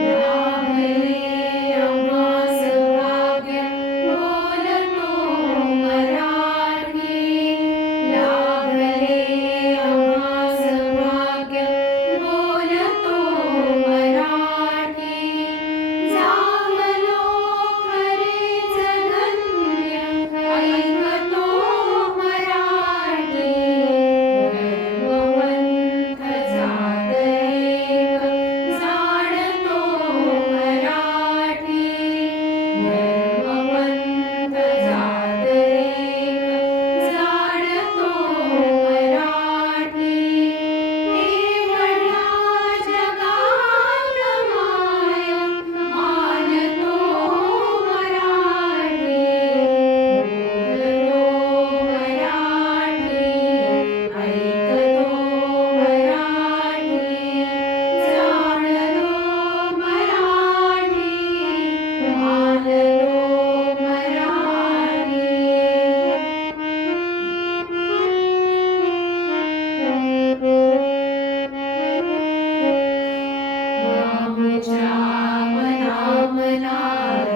Amen. Ram, Namah Namah.